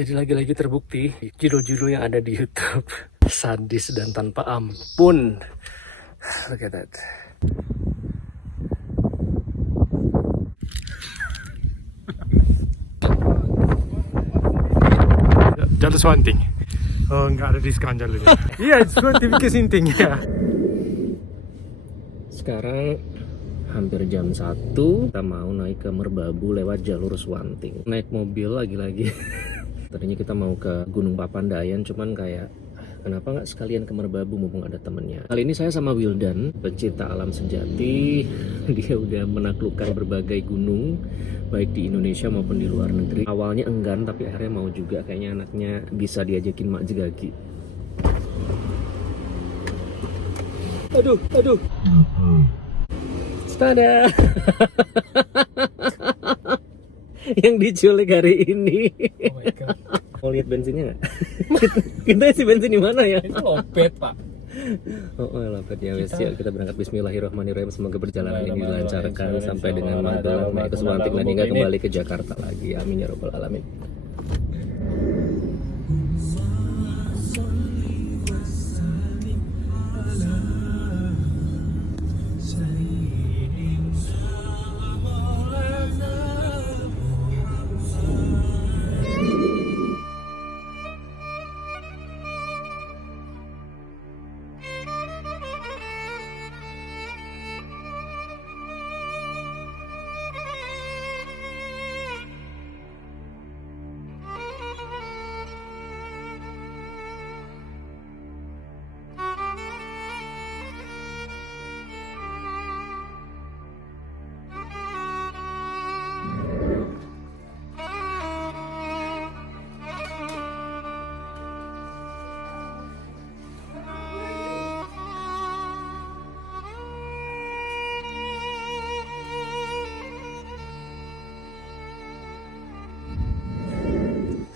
Jadi lagi-lagi terbukti judul-judul yang ada di YouTube sadis dan tanpa ampun. Look at that. Jalur Swanting. Oh, nggak ada diskon jalurnya. Iya, Swanting ke Sinting ya. Sekarang hampir jam 1, kita mau naik ke Merbabu lewat jalur Swanting. Naik mobil lagi-lagi. Tadinya kita mau ke Gunung Papandayan, cuman kayak kenapa nggak sekalian ke Merbabu mumpung ada temennya. Kali ini saya sama Wildan, pecinta alam sejati. Dia udah menaklukkan berbagai gunung, baik di Indonesia maupun di luar negeri. Awalnya enggan, tapi akhirnya mau juga. Kayaknya anaknya bisa diajakin mak jegaki. Aduh. Tada. Yang diculik hari ini. Oh my god. Mau lihat bensinnya nggak? Kita isi bensin di mana ya? Itu lopet, Pak. Oh lopet ya wes ya. Kita berangkat Bismillahirrahmanirrahim. Semoga perjalanan ini dilancarkan sampai dengan Magelang, naik ke Swanting dan hingga kembali ke Jakarta lagi. Amin ya robbal alamin.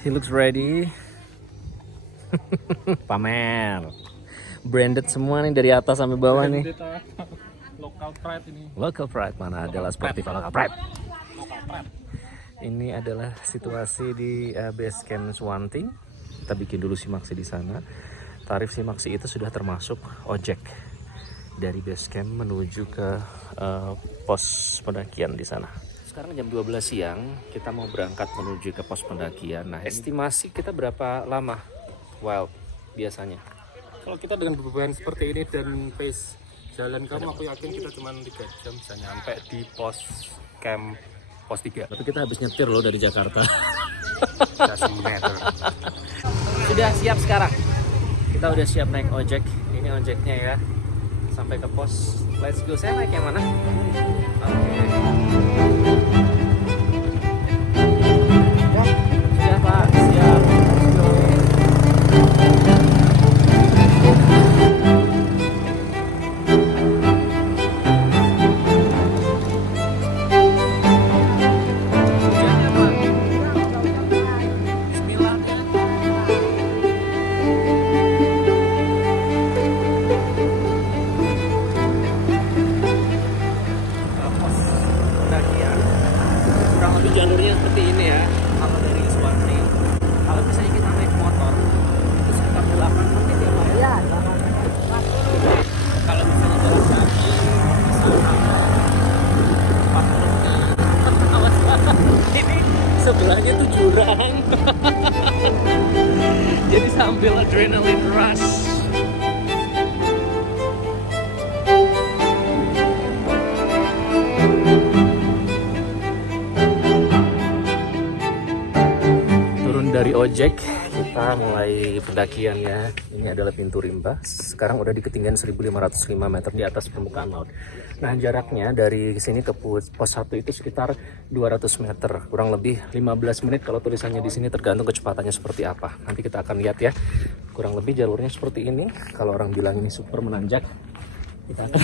He looks ready. Pamer. Branded semua nih dari atas sampai bawah nih. Local pride ini. Local pride mana adalah sportif local pride. Ini adalah situasi di base camp Swanting. Kita bikin dulu simaksi di sana. Tarif simaksi itu sudah termasuk ojek dari base camp menuju ke pos pendakian di sana. Sekarang jam 12 siang, kita mau berangkat menuju ke pos pendakian. Nah, estimasi kita berapa lama? Wow, biasanya. Kalau kita dengan beban seperti ini dan pace jalan kamu, aku yakin kita cuma 3 jam bisa nyampe di pos camp pos 3. Tapi kita habis nyetir loh dari Jakarta. Doesn't matter. Sudah siap sekarang. Kita udah siap naik ojek. Ini ojeknya ya. Sampai ke pos. Let's go. Saya naik yang mana? Oke. Siap Pak, siap. Let's go. Hujannya, Pak. Bismillah. Pos pendakian kurang lebih jalurnya seperti ini ya. Kalau dari Swanting, kalau misalnya kita naik motor itu sekitar 8 menit ya Pak ya. Kalau misalnya jalan kaki bisa 40 menit. Awas Pak, ini sebelahnya tuh jurang. Jadi sambil adrenaline rush. Dari ojek kita mulai pendakian ya. Ini adalah pintu rimba. Sekarang udah di ketinggian 1505 meter di atas permukaan laut. Nah jaraknya dari sini ke pos 1 itu sekitar 200 meter. Kurang lebih 15 menit kalau tulisannya di sini, tergantung kecepatannya seperti apa. Nanti kita akan lihat ya. Kurang lebih jalurnya seperti ini. Kalau orang bilang ini super menanjak, kita akan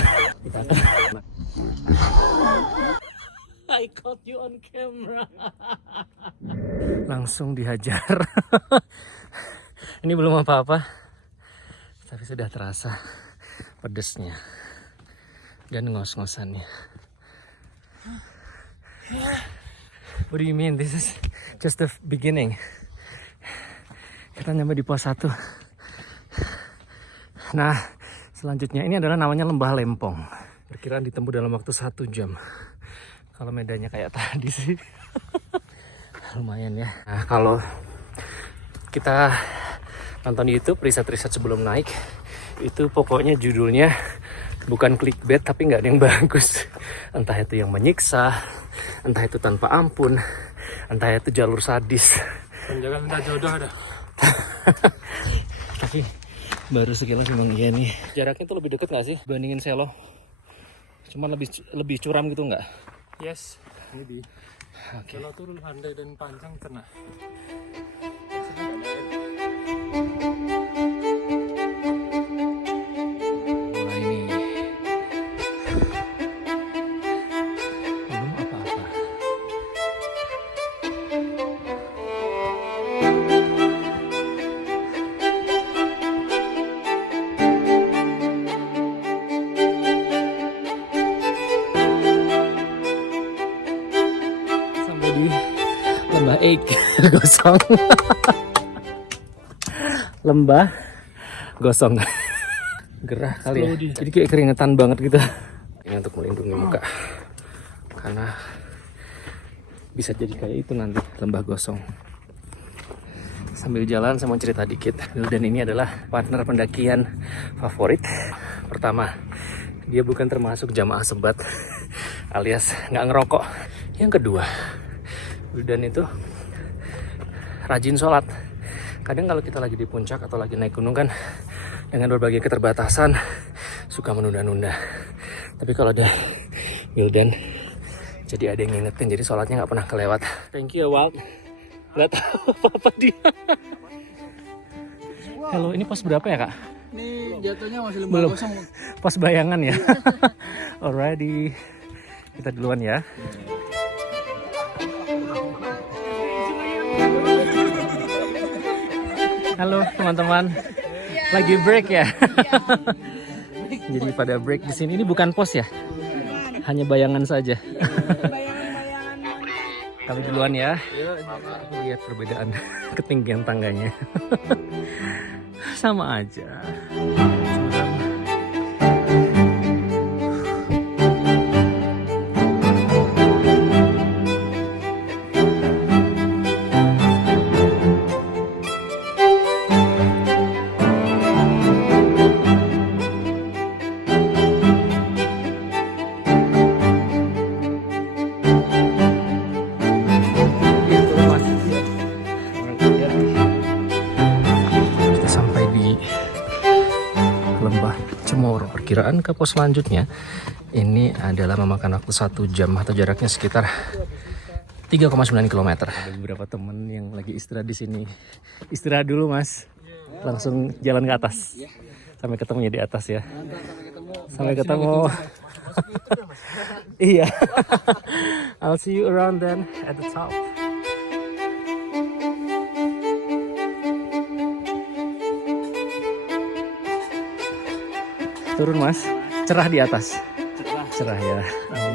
I caught you on camera. Langsung dihajar. Ini belum apa-apa, tapi sudah terasa pedesnya dan ngos-ngosannya. What do you mean? This is just the beginning. Kita nyampe di pos 1. Nah, selanjutnya ini adalah namanya Lembah Lempong. Perkiraan ditempuh dalam waktu 1 jam. Kalau medannya kayak tadi sih lumayan ya. Nah, kalau kita nonton di YouTube riset-riset sebelum naik, itu pokoknya judulnya bukan clickbait tapi nggak ada yang bagus. Entah itu yang menyiksa, entah itu tanpa ampun, entah itu jalur sadis. Dan jangan minta jodoh dah. Tapi baru sekilas memang iya nih. Jaraknya tuh lebih deket nggak sih bandingin Selo? Cuman lebih curam gitu nggak? Yes, ini di. Oke. Kalau turun handai dan panjang cenah. Mulai nih. Belum apa-apa. Sampai di Lembah Eik gosong. Lembah gosong. Gerah kali ya. Jadi kayak keringetan banget gitu. Ini untuk melindungi muka. Karena bisa jadi kayak itu nanti, lembah gosong. Sambil jalan saya mau cerita dikit. Dan ini adalah partner pendakian favorit. Pertama, dia bukan termasuk jamaah sebat alias nggak ngerokok. Yang kedua, Wildan itu rajin sholat. Kadang kalau kita lagi di puncak atau lagi naik gunung kan dengan berbagai keterbatasan suka menunda-nunda. Tapi kalau ada Wildan jadi ada yang ngingetin, jadi sholatnya nggak pernah kelewat. Thank you Walt. Nggak tahu apa dia. Halo, ini pos berapa ya kak? Ini jatuhnya masih lembah Belum. kosong. Pos bayangan ya. Alrighty, kita duluan ya. Halo teman-teman, lagi break ya? Jadi pada break di sini. Ini bukan pos ya? Hanya bayangan saja. Kami duluan ya. Lihat perbedaan ketinggian tangganya. Sama aja. Kita sampai di Lembah Cemoro. Perkiraan ke pos selanjutnya ini adalah memakan waktu 1 jam atau jaraknya sekitar 3,9 km. Ada beberapa temen yang lagi istirahat di sini. Istirahat dulu mas, langsung jalan ke atas. Sampai ketemunya di atas ya. Sampai ketemu. Iya. I'll see you around then at the top. Turun mas, cerah di atas. Cerah ya.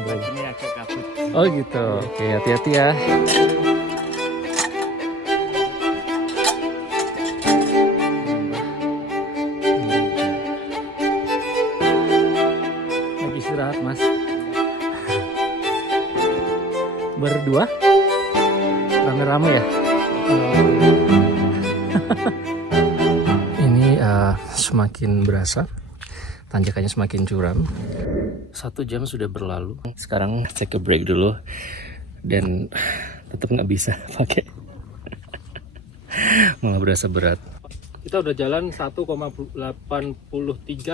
Ini agak kabut. Oh gitu. Oke, hati-hati ya. Lagi istirahat mas. Berdua? Rame-rame ya? Ini semakin berasa. Tanjakannya semakin curam. 1 jam sudah berlalu. Sekarang take a break dulu. Dan tetap nggak bisa pakai. Malah berasa berat. Kita udah jalan 1,83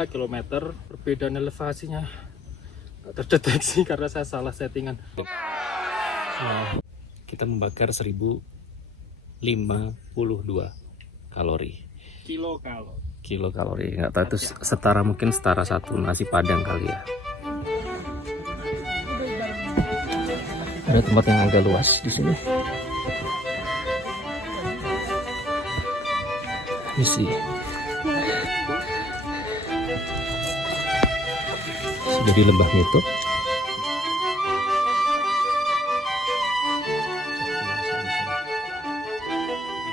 km. Perbedaan elevasinya nggak terdeteksi karena saya salah settingan. Nah, kita membakar 1052 kalori. Kilokalori. Nggak tahu itu setara, mungkin setara 1 nasi padang kali ya. Ada tempat yang agak luas di sini. Isi. Sudah di Lembah Mito.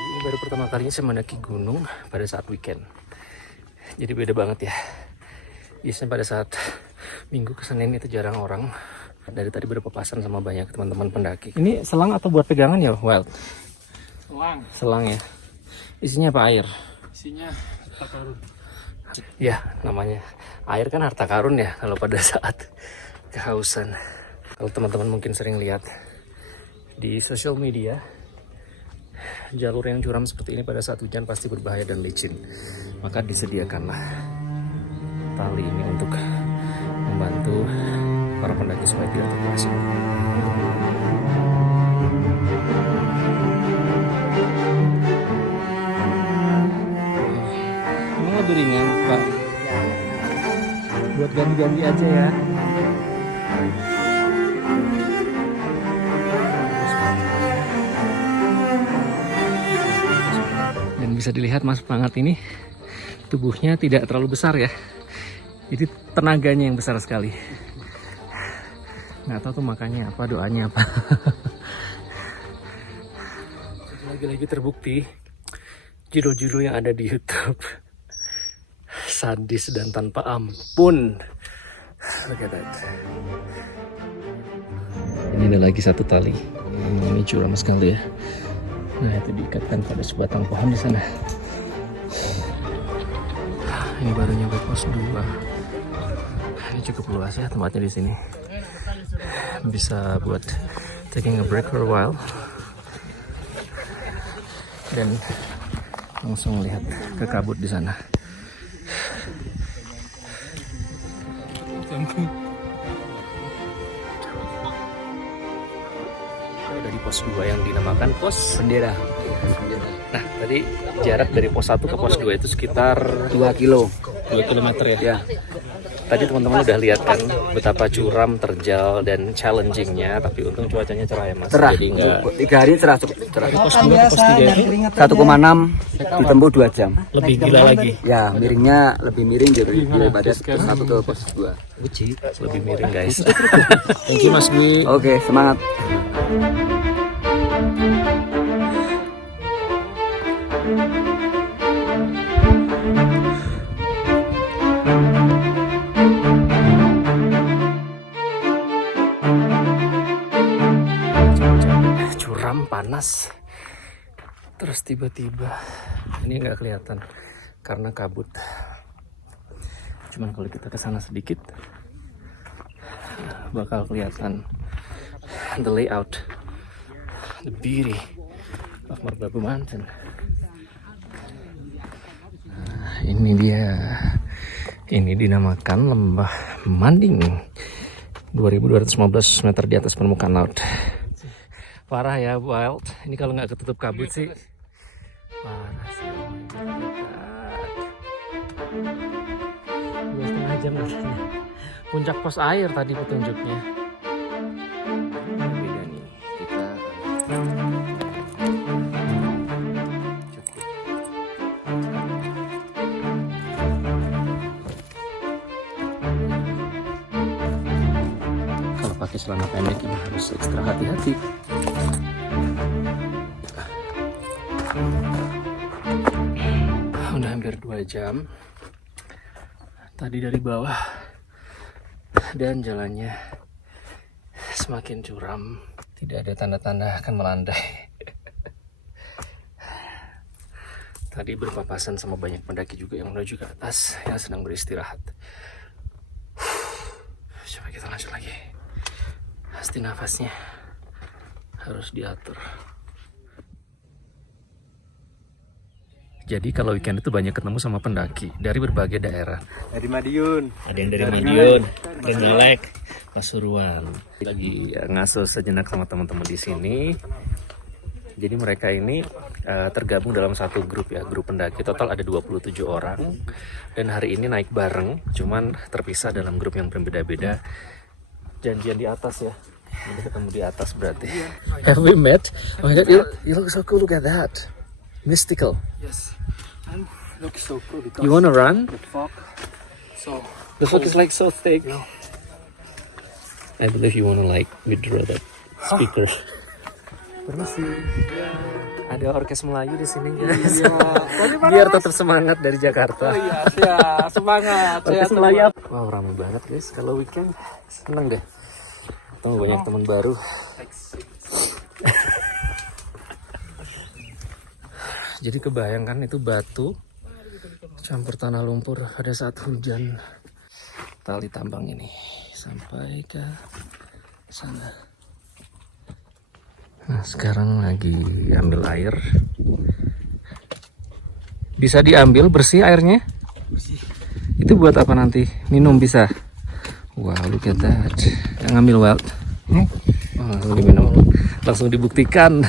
Ini baru pertama pertama kalinya saya mendaki gunung pada saat weekend. Jadi beda banget ya. Biasanya pada saat Minggu ke Senin itu jarang orang. Dari tadi berpapasan sama banyak teman-teman pendaki. Ini selang atau buat pegangan ya, Wild? Selang. Selang ya. Isinya apa, air? Isinya harta karun. Ya, namanya air kan harta karun ya kalau pada saat kehausan. Kalau teman-teman mungkin sering lihat di sosial media, jalur yang curam seperti ini pada saat hujan pasti berbahaya dan licin. Maka disediakanlah tali ini untuk membantu para pendaki supaya tidak terpeleset. Emang lebih ringan, Pak? Buat ganti-ganti aja ya. Dan bisa dilihat Mas Pangat ini tubuhnya tidak terlalu besar ya. Jadi tenaganya yang besar sekali. Nggak tahu tuh makanya apa, doanya apa. Lagi-lagi terbukti judul-judul yang ada di YouTube sadis dan tanpa ampun. Look at that. Ini ada lagi satu tali. Ini curam sekali ya. Nah, itu diikatkan pada sebatang pohon di sana. Ini baru nyampe pos 2. Ini cukup luas ya tempatnya di sini. Bisa buat taking a break for a while. Dan langsung lihat ke kabut di sana. Udah di pos 2 yang dinamakan pos bendera. Nah, tadi jarak dari pos 1 ke pos 2 itu sekitar 2 kilo. 2 km ya. Ya. Tadi teman-teman udah lihat kan betapa curam, terjal, dan challengingnya. Tapi untung cuacanya cerah ya Mas. Cerah. Jadi enggak. 3 hari cerah cukup cerah. Pos 2 ke pos 3 itu 1,6 ditempuh 2 jam. lebih gila lagi. Ya, miringnya lebih miring daripada pos 1 ke pos 2. Lebih miring guys. Thank you Mas Dwi. Oke, semangat. Curam, panas, terus tiba-tiba ini nggak kelihatan karena kabut. Cuman kalau kita kesana sedikit bakal kelihatan the layout, the beauty of Merbabu Mountain. Nah, ini dia. Ini dinamakan Lembah Manding, 2215 meter di atas permukaan laut. Parah ya Wild, ini kalau nggak ketutup kabut sih parah sih. 2,5 jam rasanya. Puncak pos air tadi petunjuknya. Ini beda nih, kita kalau pakai celana pendek ini harus ekstra hati-hati. Udah hampir 2 jam tadi dari bawah dan jalannya semakin curam, tidak ada tanda-tanda akan melandai. Tadi berpapasan sama banyak pendaki juga yang menuju ke atas yang sedang beristirahat. Coba kita lanjut lagi. Pasti nafasnya harus diatur. Jadi kalau weekend itu banyak ketemu sama pendaki dari berbagai daerah. Dari Madiun. Ada yang dari Madiun, Trenggalek, Pasuruan. Lagi ngasuh sejenak sama teman-teman di sini. Jadi mereka ini tergabung dalam satu grup ya, grup pendaki. Total ada 27 orang. Dan hari ini naik bareng, cuman terpisah dalam grup yang berbeda-beda. Janjian di atas ya. Nanti ketemu di atas berarti. Have we met? Oh my God, you look so cool. Look at that. Mystical. Yes. And looks so cool because You wanna run? the fog. So The fog is like so thick. I believe you wanna like withdraw that speaker. permisi. Ada orkes Melayu di sini guys. Biar tetap semangat dari Jakarta. Oh iya, siap. Semangat. Orkes Melayu. Wow, ramai banget guys kalau weekend. Seneng deh. Ketemu banyak teman baru. Jadi kebayangkan itu batu campur tanah lumpur pada saat hujan. Tali tambang ini sampai ke sana. Nah, sekarang lagi ambil air. Bisa diambil bersih airnya? Bersih. Itu buat apa nanti? Minum bisa? Wow, look at that. Yang ngambil Wild. Oh, langsung diminum. Langsung dibuktikan.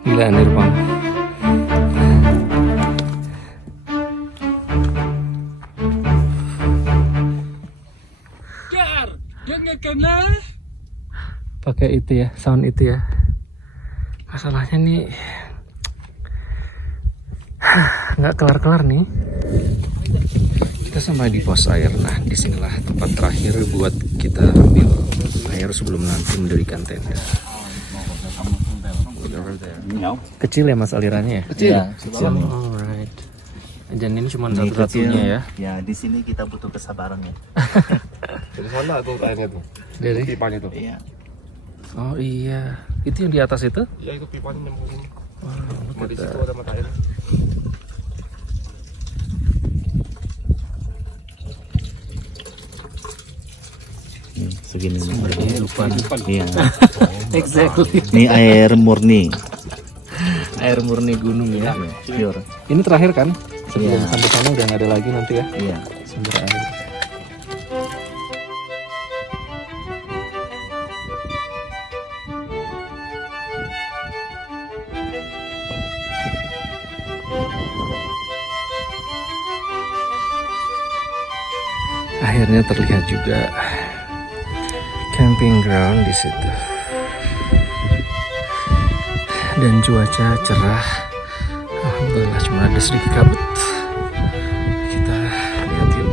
Gila Nirpang. Pakai itu ya, sound itu ya. Masalahnya nih nggak kelar-kelar nih. Kita sampai di pos air. Nah, disinilah tempat terakhir buat kita ambil air sebelum nanti mendirikan tenda. Kecil ya mas alirannya ya? Kecil. Ya, kecil. Alright. Dan ini cuma satu-satunya ya? Ya di sini kita butuh kesabaran ya. Dari mana tuh airnya tuh? Dari Pipanya tuh. Iya. oh iya, itu yang di atas itu? Ya itu pipanya nyambung sini. Wow, Di situ ada mata air. Segini nih. kehidupan. Iya. Exactly. Ini air murni. Air murni gunung ya. Pure. Ini terakhir kan? Sebelum Iya. sampai sana udah nggak ada lagi nanti ya Iya. sumber air. Akhirnya terlihat juga camping ground di situ. Dan cuaca cerah. Alhamdulillah, cuma ada sedikit kabut. Kita lihat yuk.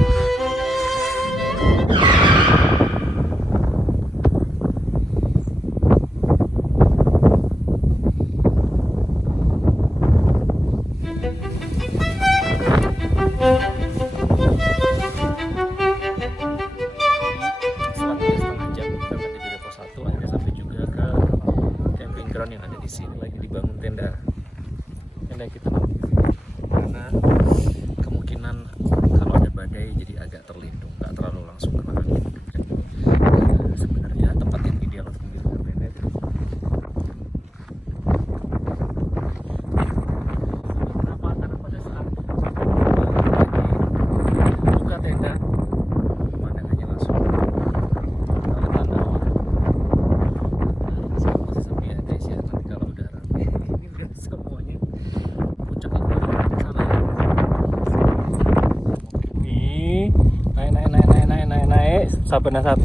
Setengah jam kita berada di Depo 1, akhirnya sampai juga ke camping ground yang ada di sini. Lagi dibangun tenda kita karena kemungkinan kalau ada badai jadi agak terlindung, nggak terlalu langsung kena angin. Sebenarnya tempat yang ideal untuk mendirikan tenda itu. Kenapa? Karena pada saat buka tenda pemandangannya langsung ke tanah. Sekarang masih sepi ya guys ya, nanti kalau udah rame ini lihat semuanya puncak itu di sana ya. Nih, naik Sabana 1.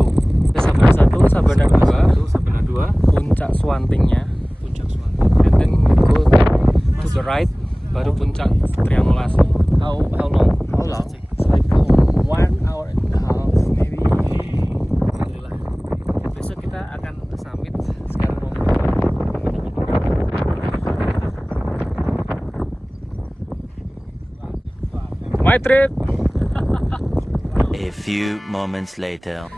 Sabana 1, Sabana 2, Sabana 2, puncak Swantingnya, puncak Swanting. And then go to the right, baru puncak Triangulasi. How long? How long? It's like 1 hour and a half maybe. Alhamdulillah. Besok kita akan ke summit. Sekarang mau my trip. A few moments later.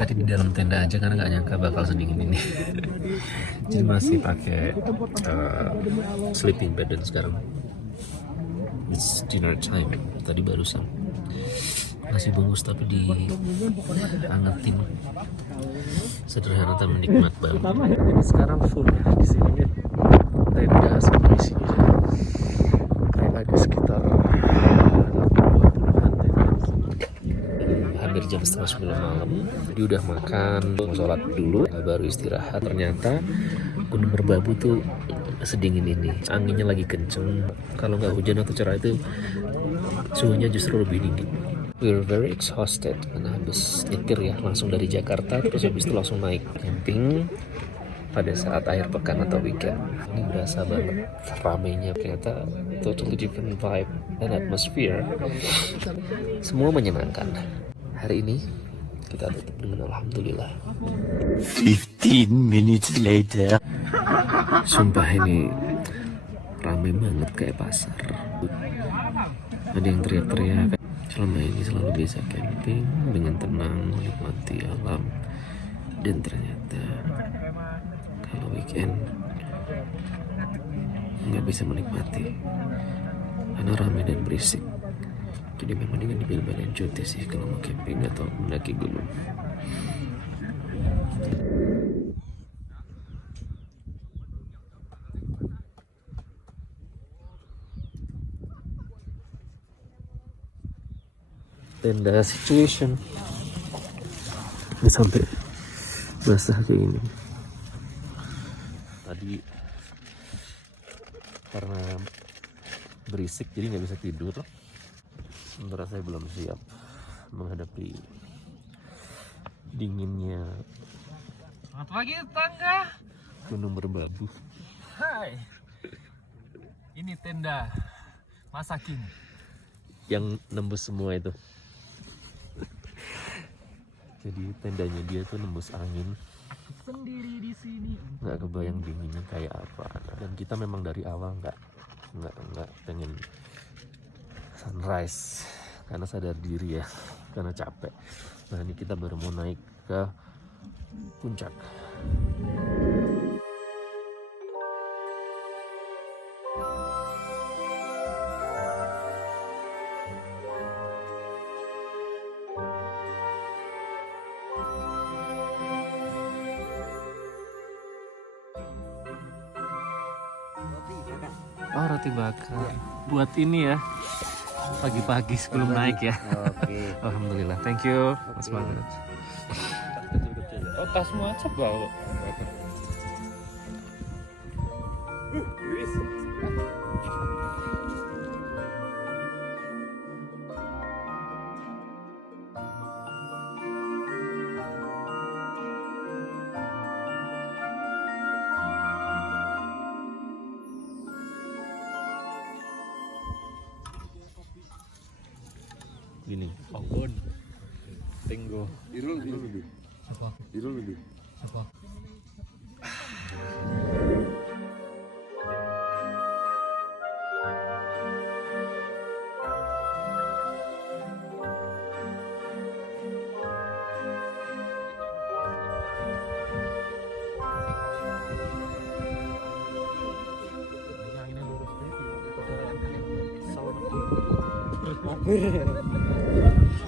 Tadi di dalam tenda aja karena nggak nyangka bakal sedingin ini. Jadi masih pakai sleeping bed dan sekarang it's dinner time. Tadi barusan nasi bungkus tapi diangetin. Sederhana tapi nikmat banget. Jadi sekarang full ya di sini. tenda sama isinya kayak ada sekitar 80-an tenda. Hampir jam 8:30 malam, dia udah makan, mau sholat dulu, baru istirahat. Ternyata Gunung Merbabu tuh sedingin ini, anginnya lagi kenceng. Kalau nggak hujan atau cerah itu suhunya justru lebih dingin. We're very exhausted karena habis nyetir ya, langsung dari Jakarta, terus habis itu langsung naik camping pada saat akhir pekan atau weekend. Ini berasa banget ramainya, ternyata totally different vibe dan atmosphere. Semua menyenangkan. Hari ini kita tutup dengan alhamdulillah. 15 minutes later. Sumpah ini ramai banget kayak pasar. Ada yang teriak-teriak. Selama ini selalu bisa camping dengan tenang, menikmati alam. Dan ternyata kalau weekend nggak bisa menikmati karena ramai dan berisik. Jadi memang dengan dipilih-pilih cuti sih kalau mau camping atau mendaki gunung. Tenda situation ini sampai basah kayak ini. Tadi karena berisik jadi nggak bisa tidur. Sementara saya belum siap menghadapi dinginnya. Selamat pagi tetangga. Gunung Merbabu. Hai. Ini tenda Masakin. Yang nembus semua itu. Jadi tendanya dia tuh nembus angin. Sendiri di sini. Nggak kebayang dinginnya kayak apa. Dan kita memang dari awal nggak pengen sunrise karena sadar diri ya, karena capek. Nah ini kita baru mau naik ke puncak. Oh, roti bakar. Buat ini ya. Pagi-pagi sebelum naik ya. Oke. Alhamdulillah. Thank you. Semangat. Oh, tasmu aja bawa. Gini. Bangun. Tenggo. Irul lebih. Irul lebih.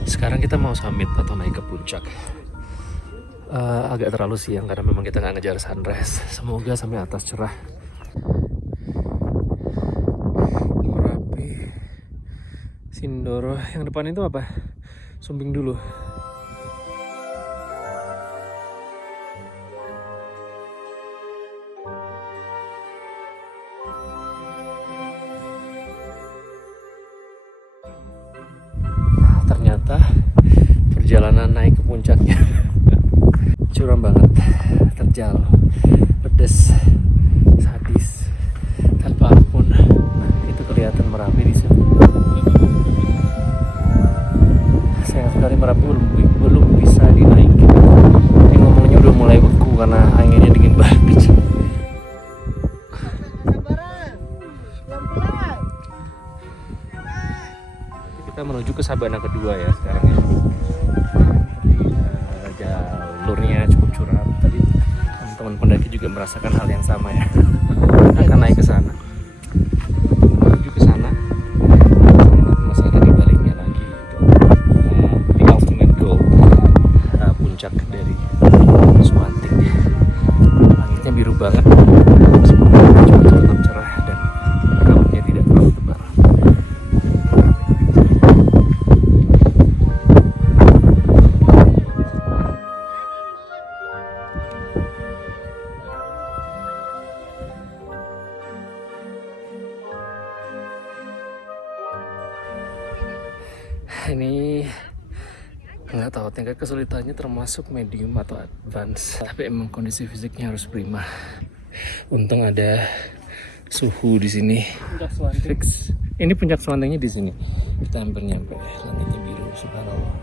Sekarang kita mau summit atau naik ke puncak. Agak terlalu siang karena memang kita nggak ngejar sunrise. Semoga sampai atas cerah. Merapi, Sindoro. Yang depan itu apa? Sumbing dulu. Ternyata perjalanan naik ke puncaknya curam banget, terjal, pedes, sadis, tanpa ampun. Itu kelihatan Merapi di sini. Sayang sekali Merapi belum bisa dinaikin. Ini ngomongnya udah mulai beku karena anginnya dingin banget. Kita menuju ke Sabana kedua ya sekarang ya. Jalurnya cukup curam. Tadi teman-teman pendaki juga merasakan hal yang sama ya. Akan naik ke sana. Menuju ke sana. Masih ada di baliknya lagi itu. The ultimate goal. Puncak dari Swanting. Langitnya biru banget. Semoga cuaca tetap cerah. Ini nggak tahu tingkat kesulitannya termasuk medium atau advance, tapi emang kondisi fisiknya harus prima. Untung ada suhu di sini. Fix. Ini puncak Swantingnya di sini. Kita hampir nyampe. Langitnya biru, subhanallah.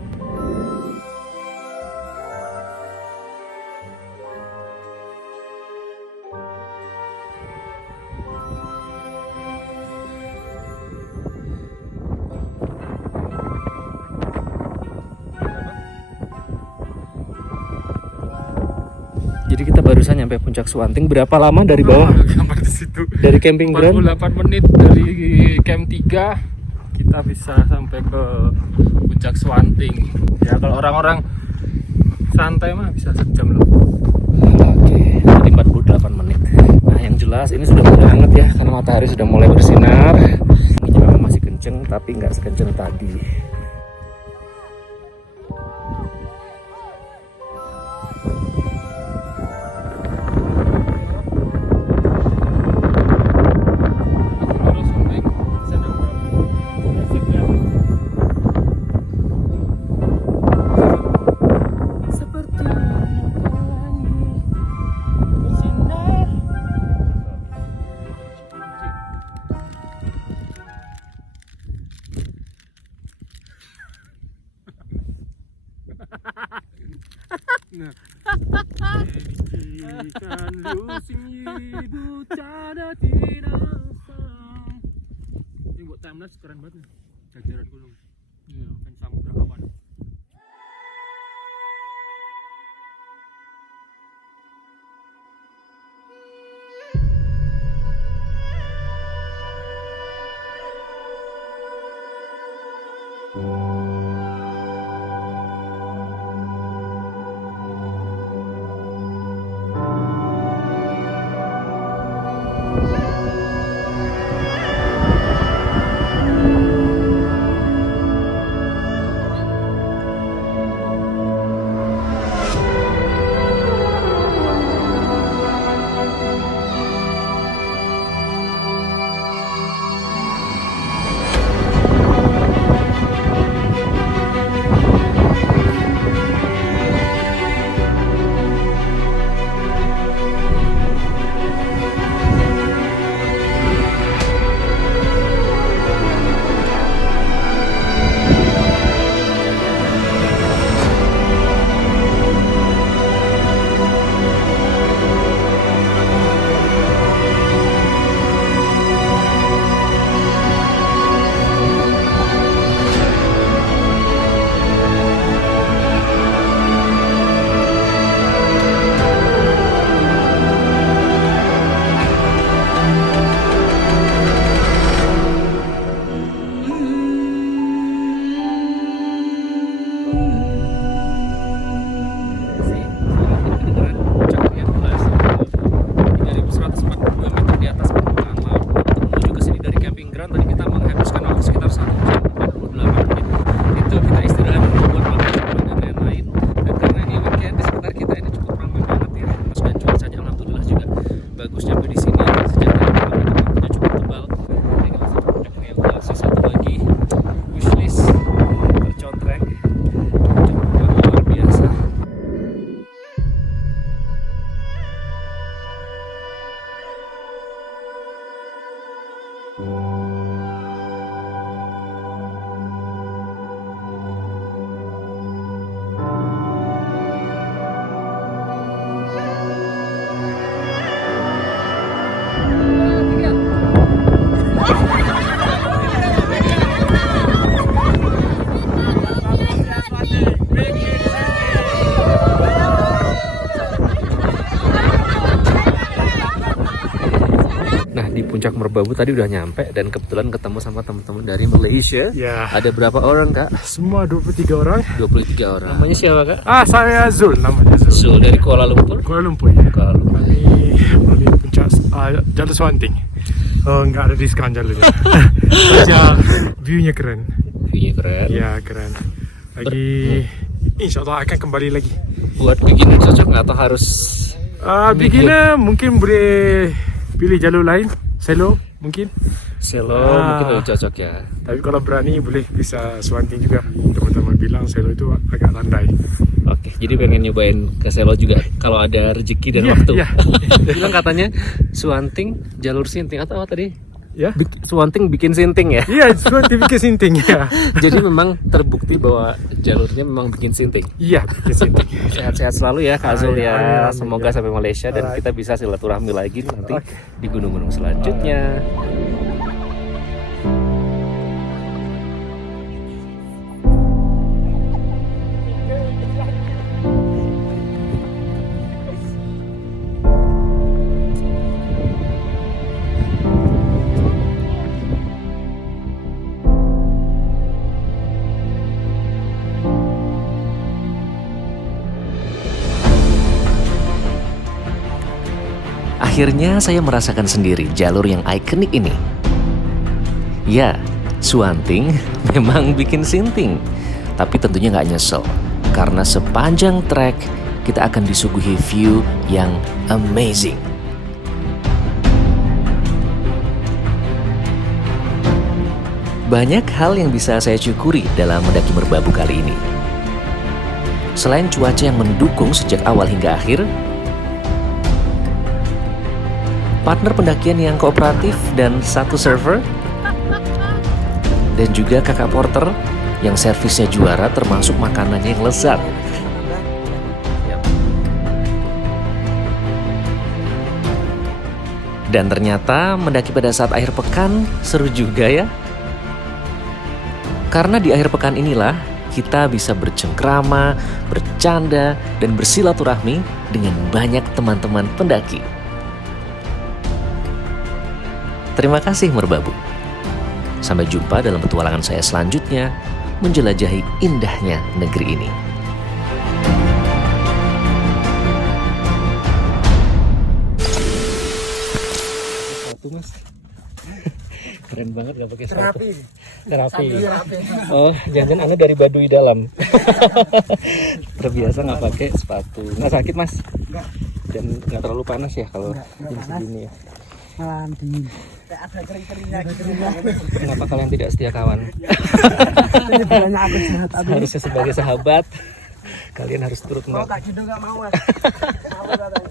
Jadi kita barusan nyampe puncak Swanting. Berapa lama dari bawah? Gambar di situ. Dari camping ground? 48 menit dari camp 3 kita bisa sampai ke puncak Swanting. Ya kalau orang-orang santai mah bisa sejam loh. Oke, tadi 48 menit. Nah yang jelas ini sudah mulai hangat ya, karena matahari sudah mulai bersinar. Anginnya memang masih kenceng, tapi nggak sekenceng tadi. Ini buat timelapse keren banget nih. Jajaran gunung dan samudra awan. Puncak Merbabu tadi udah nyampe dan kebetulan ketemu sama teman-teman dari Malaysia. Ya. Ada berapa orang, Kak? Semua 23 orang. 23 orang. Namanya siapa, Kak? Saya Zul namanya. Zul dari Kuala Lumpur. Kuala Lumpur ya. Kuala Lumpur. Kami melalui puncak Jalur Swanting. Nggak ada diskon jalurnya. Saja view-nya keren. View-nya keren. Ya keren. Lagi insya Allah akan kembali lagi. Buat beginner cocok nggak atau harus? Beginner mungkin boleh pilih jalur lain. Selo mungkin Selo mungkin lebih cocok ya. Tapi kalau berani boleh bisa Swanting juga. Teman-teman bilang Selo itu agak landai. Oke, jadi pengen nyobain ke Selo juga kalau ada rezeki dan Iya, waktu. iya. Bilang katanya Swanting jalur Sinting atau apa tadi? Ya. Swanting bikin Sinting ya. Iya, Swanting bikin sinting ya. Jadi memang terbukti bahwa jalurnya memang bikin Sinting. Iya, bikin sinting. Sehat-sehat selalu ya Kak Zul Amin, ya. amin, Semoga ya. sampai Malaysia dan Alright. kita bisa silaturahmi lagi nanti Oke. di gunung-gunung selanjutnya. Akhirnya saya merasakan sendiri jalur yang ikonik ini. Ya, Swanting memang bikin sinting. Tapi tentunya nggak nyesel. Karena sepanjang trek kita akan disuguhi view yang amazing. Banyak hal yang bisa saya syukuri dalam mendaki Merbabu kali ini. Selain cuaca yang mendukung sejak awal hingga akhir, partner pendakian yang kooperatif dan satu server, dan juga kakak porter yang servisnya juara termasuk makanannya yang lezat. Dan ternyata mendaki pada saat akhir pekan seru juga ya. Karena di akhir pekan inilah kita bisa bercengkrama, bercanda, dan bersilaturahmi dengan banyak teman-teman pendaki. Terima kasih Merbabu. Sampai jumpa dalam petualangan saya selanjutnya menjelajahi indahnya negeri ini. Sepatu Mas. Keren banget gak pakai sepatu. Terapi. Oh, jangan Anda dari Baduy dalam. Terbiasa nggak pakai sepatu. Nggak sakit Mas? Enggak. Dan nggak terlalu panas ya kalau jam segini ya. Malah dingin. Ada kering-keringnya gitu. Kenapa kalian tidak setia kawan? Ini banyak aku jahat. Harusnya sebagai sahabat kalian harus turut Mau tak gitu enggak mau, Mas. Mau katanya.